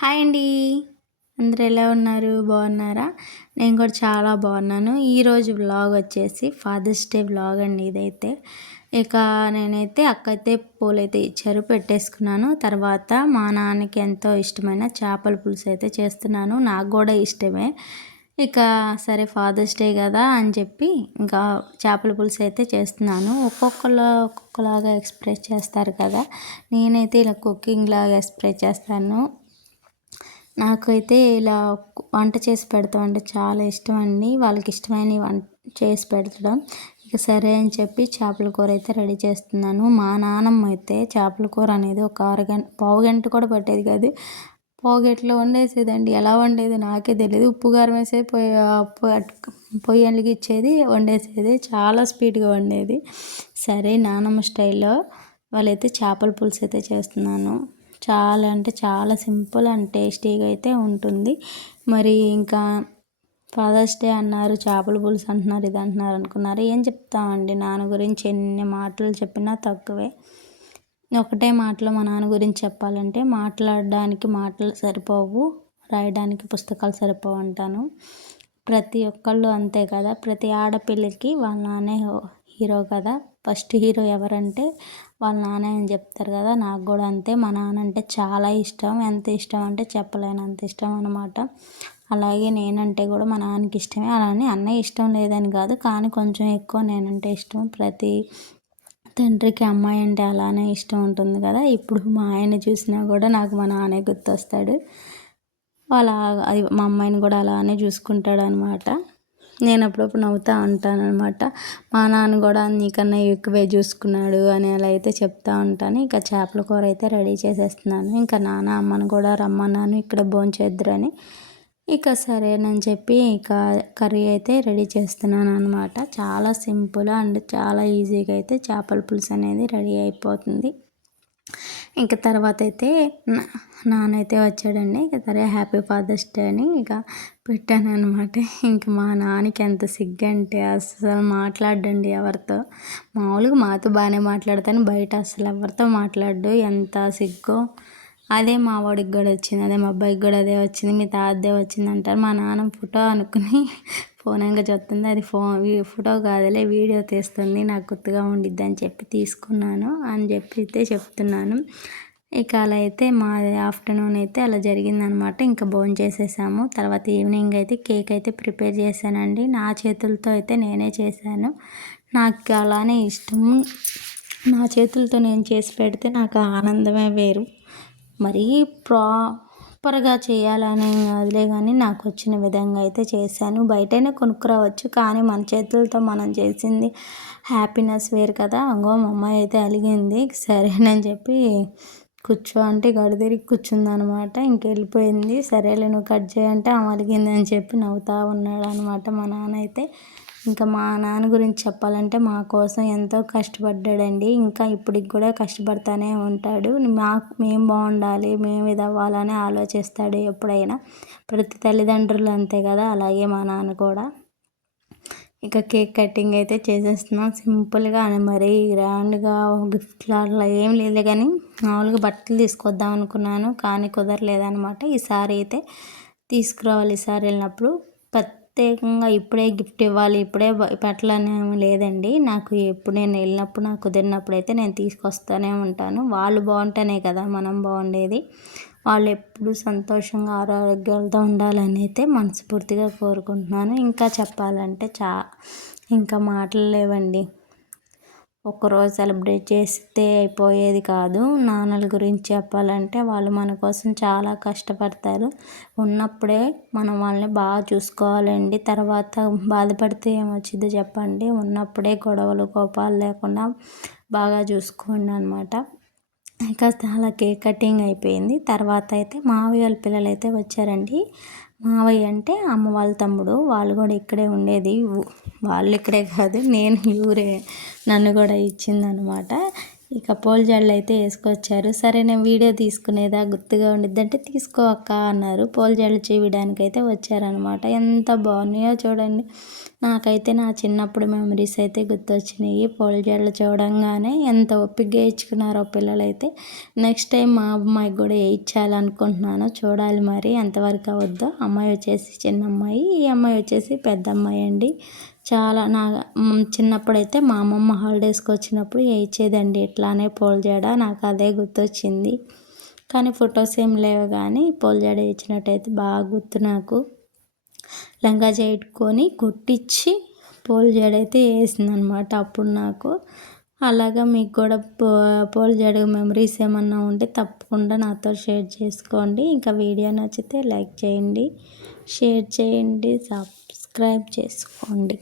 Hi అండి. అందరూ ఎలా ఉన్నారు? బాగున్నారా? నేను కూడా చాలా బాగున్నాను. ఈరోజు వ్లాగ్ వచ్చేసి ఫాదర్స్ డే వ్లాగ్ అండి ఇదైతే. ఇక నేనైతే అక్కయితే పూలైతే ఇచ్చారు, పెట్టేసుకున్నాను. తర్వాత మా నాన్నకి ఎంతో ఇష్టమైన చేపల పులుసు అయితే చేస్తున్నాను. నాకు కూడా ఇష్టమే. ఇక సరే ఫాదర్స్ డే కదా అని చెప్పి ఇంకా చేపల పులుసు అయితే చేస్తున్నాను. ఒక్కొక్కరు ఒక్కొక్కలాగా ఎక్స్ప్రెస్ చేస్తారు కదా, నేనైతే ఇలా కుకింగ్ లాగా ఎక్స్ప్రెస్ చేస్తాను. నాకైతే ఇలా వంట చేసి పెడతాం అంటే చాలా ఇష్టం అండి. వాళ్ళకి ఇష్టమైన వంట చేసి పెట్టడం. ఇక సరే అని చెప్పి చేపల కూర అయితే రెడీ చేస్తున్నాను. మా నాన్నమ్మ అయితే చేపల కూర అనేది ఒక అరగంట పావు గంట కూడా పట్టేది కాదు, పావుగంటలో వండేసేదండి. ఎలా వండేది నాకే తెలియదు. ఉప్పు కారం వేసేది, పొయ్యి వెలిగించేది, వండేసేది. చాలా స్పీడ్గా వండేది. సరే నానమ్మ స్టైల్లో వాళ్ళైతే చేపల పులుసు అయితే చేస్తున్నాను. చాలా అంటే చాలా సింపుల్ అండ్ టేస్టీగా అయితే ఉంటుంది. మరి ఇంకా ఫాదర్స్ డే అన్నారు, చేపల పులుసు అంటున్నారు, ఇది అంటున్నారు అనుకున్నారు. ఏం చెప్తామండి, నాన్న గురించి ఎన్ని మాటలు చెప్పినా తక్కువే. ఒకటే మాటలో మా నాన్న గురించి చెప్పాలంటే మాట్లాడడానికి మాటలు సరిపోవు, రాయడానికి పుస్తకాలు సరిపోవు అంటాను. ప్రతి ఒక్కళ్ళు అంతే కదా. ప్రతి ఆడపిల్లకి వాళ్ళ నాన్నే హీరో కదా. ఫస్ట్ హీరో ఎవరంటే వాళ్ళ నాన్న అని చెప్తారు కదా. నాకు కూడా అంతే. మా నాన్న అంటే చాలా ఇష్టం. ఎంత ఇష్టం అంటే చెప్పలేనంత ఇష్టం అనమాట. అలాగే నేనంటే కూడా మా నాన్నకి ఇష్టమే. అలానే అన్నయ్య ఇష్టం లేదని కాదు, కానీ కొంచెం ఎక్కువ నేనంటే ఇష్టం. ప్రతి తండ్రికి అమ్మాయి అంటే అలానే ఇష్టం ఉంటుంది కదా. ఇప్పుడు మా ఆయన చూసినా కూడా నాకు మా నాన్నే గుర్తొస్తాడు. అలా అది మా అమ్మాయిని కూడా అలానే చూసుకుంటాడు అనమాట. నేను అప్పుడప్పుడు నవ్వుతూ ఉంటాను అనమాట. మా నాన్న కూడా నీకన్నా ఎక్కువే చూసుకున్నాడు అని అలా అయితే చెప్తూ ఉంటాను. ఇక చేపల కూర అయితే రెడీ చేసేస్తున్నాను. ఇంకా నాన్న అమ్మను కూడా రమ్మన్నాను ఇక్కడ భోంచేద్దురని. ఇక సరేనని చెప్పి ఇక కర్రీ అయితే రెడీ చేస్తున్నాను అనమాట. చాలా సింపుల్ అండ్ చాలా ఈజీగా అయితే చేపల పులుసు అనేది రెడీ అయిపోతుంది. ఇంక తర్వాత అయితే నాన్న అయితే వచ్చాడండి. ఇక సరే హ్యాపీ ఫాదర్స్ డే అని ఇక పెట్టాను అనమాట. ఇంక మా నాన్నకి ఎంత సిగ్గు అంటే అస్సలు మాట్లాడండి ఎవరితో. మామూలుగా మాతో బాగానే మాట్లాడతాను, బయట అసలు ఎవరితో మాట్లాడు. ఎంత సిగ్గో. అదే మా వాడికి కూడా వచ్చింది, అదే మా అబ్బాయికి కూడా అదే వచ్చింది, మీ తాతదే వచ్చింది అంటారు. మా నాన్న ఫోటో అనుకుని ఫోన్ ఇంకా చెప్తుంది, అది ఫోటో కాదులే వీడియో తీస్తుంది, నాకు గుర్తుగా ఉండిద్ది అని చెప్పి తీసుకున్నాను అని చెప్పి అయితే చెప్తున్నాను. ఇక అలా అయితే మా ఆఫ్టర్నూన్ అయితే అలా జరిగిందనమాట. ఇంకా భోజనం చేసేసాము. తర్వాత ఈవినింగ్ అయితే కేక్ అయితే ప్రిపేర్ చేశానండి. నా చేతులతో అయితే నేనే చేశాను. నాకు అలానే ఇష్టం. నా చేతులతో నేను చేసి పెడితే నాకు ఆనందమే వేరు. మరీ ప్రాపర్గా చేయాలని కాదులే, కానీ నాకు వచ్చిన విధంగా అయితే చేశాను. బయటనే కొనుక్కురావచ్చు, కానీ మన చేతులతో మనం చేసింది హ్యాపీనెస్ వేరు కదా. అంగో మా అమ్మాయి అయితే అలిగింది. సరేనని చెప్పి కూర్చో అంటే గడిదిరిగి కూర్చుందనమాట. ఇంకెళ్ళిపోయింది. సరేలే నువ్వు కట్ చేయంటే ఆమె అలిగింది అని చెప్పి నవ్వుతూ ఉన్నాడు అనమాట మా నాన్న అయితే. ఇంకా మా నాన్న గురించి చెప్పాలంటే మా కోసం ఎంతో కష్టపడ్డాడండి. ఇంకా ఇప్పటికి కూడా కష్టపడతానే ఉంటాడు. మేము బాగుండాలి, మేము ఇది అవ్వాలని ఆలోచిస్తాడు ఎప్పుడైనా. ప్రతి తల్లిదండ్రులు అంతే కదా, అలాగే మా నాన్న కూడా. ఇక కేక్ కటింగ్ అయితే చేసేస్తున్నాం సింపుల్గా. మరీ గ్రాండ్గా గిఫ్ట్లు అట్లా ఏం లేదు, కానీ మామూలుగా బట్టలు తీసుకొద్దాం అనుకున్నాను, కానీ కుదరలేదనమాట. ఈసారి అయితే తీసుకురావాలి. ఈసారి వెళ్ళినప్పుడు ప్రత్యేకంగా ఇప్పుడే గిఫ్ట్ ఇవ్వాలి, ఇప్పుడే పెట్టాలని లేదండి. నాకు ఎప్పుడు నేను వెళ్ళినప్పుడు నాకు కుదిరినప్పుడు అయితే నేను తీసుకొస్తూనే ఉంటాను. వాళ్ళు బాగుంటేనే కదా మనం బాగుండేది. వాళ్ళు ఎప్పుడు సంతోషంగా ఆరోగ్యాలతో ఉండాలని అయితే మనస్ఫూర్తిగా కోరుకుంటున్నాను. ఇంకా చెప్పాలంటే ఇంకా మాటలు లేవండి. ఒక్కరోజు సెలబ్రేట్ చేస్తే అయిపోయేది కాదు. నాన్నల గురించి చెప్పాలంటే వాళ్ళు మన కోసం చాలా కష్టపడతారు. ఉన్నప్పుడే మనం వాళ్ళని బాగా చూసుకోవాలండి. తర్వాత బాధపడితే ఏమొచ్చిందో చెప్పండి. ఉన్నప్పుడే గొడవలు కోపాలు లేకుండా బాగా చూసుకోండి అనమాట. ఇంకా చాలా కేక్ కటింగ్ అయిపోయింది. తర్వాత అయితే మావయ్య వాళ్ళ పిల్లలు అయితే వచ్చారండి. మావయ్య అంటే అమ్మ వాళ్ళ తమ్ముడు. వాళ్ళు కూడా ఇక్కడే ఉండేది. వాళ్ళు ఇక్కడే కాదు, నేను ఊరే నన్ను కూడా ఇచ్చిందనమాట. ఇక పూల జడలు అయితే వేసుకొచ్చారు. సరే నేను వీడియో తీసుకునేదా గుర్తుగా ఉండిద్దంటే తీసుకో అక్క అన్నారు. పూల జడలు చేయించడానికైతే వచ్చారనమాట. ఎంత బాగున్నాయో చూడండి. నాకైతే నా చిన్నప్పుడు మెమరీస్ అయితే గుర్తొచ్చినాయి. పూల జడలు చూడంగానే ఎంత ఓపికగా వేయించుకున్నారో పిల్లలైతే. నెక్స్ట్ టైం మా అమ్మాయికి కూడా వేయించాలనుకుంటున్నాను. చూడాలి మరి ఎంతవరకు అవద్దో. అమ్మాయి వచ్చేసి చిన్న అమ్మాయి, ఈ అమ్మాయి వచ్చేసి పెద్ద అమ్మాయి అండి. చాలా చిన్నప్పుడైతే మా అమ్మమ్మ హాలిడేస్కి వచ్చినప్పుడు వేయించేదండి ఇట్లానే పూల జడ. నాకు అదే గుర్తొచ్చింది. కానీ ఫొటోస్ ఏం లేవు, కానీ పూల జడ వేయించినట్టయితే బాగా గుర్తు నాకు. లంగా చేట్టుకొని కుట్టించి పూల జడ అయితే వేసిందనమాట అప్పుడు నాకు. అలాగా మీకు కూడా పూల జడ మెమరీస్ ఏమన్నా ఉంటే తప్పకుండా నాతో షేర్ చేసుకోండి. ఇంకా వీడియో నచ్చితే లైక్ చేయండి, షేర్ చేయండి, సబ్స్క్రైబ్ చేసుకోండి.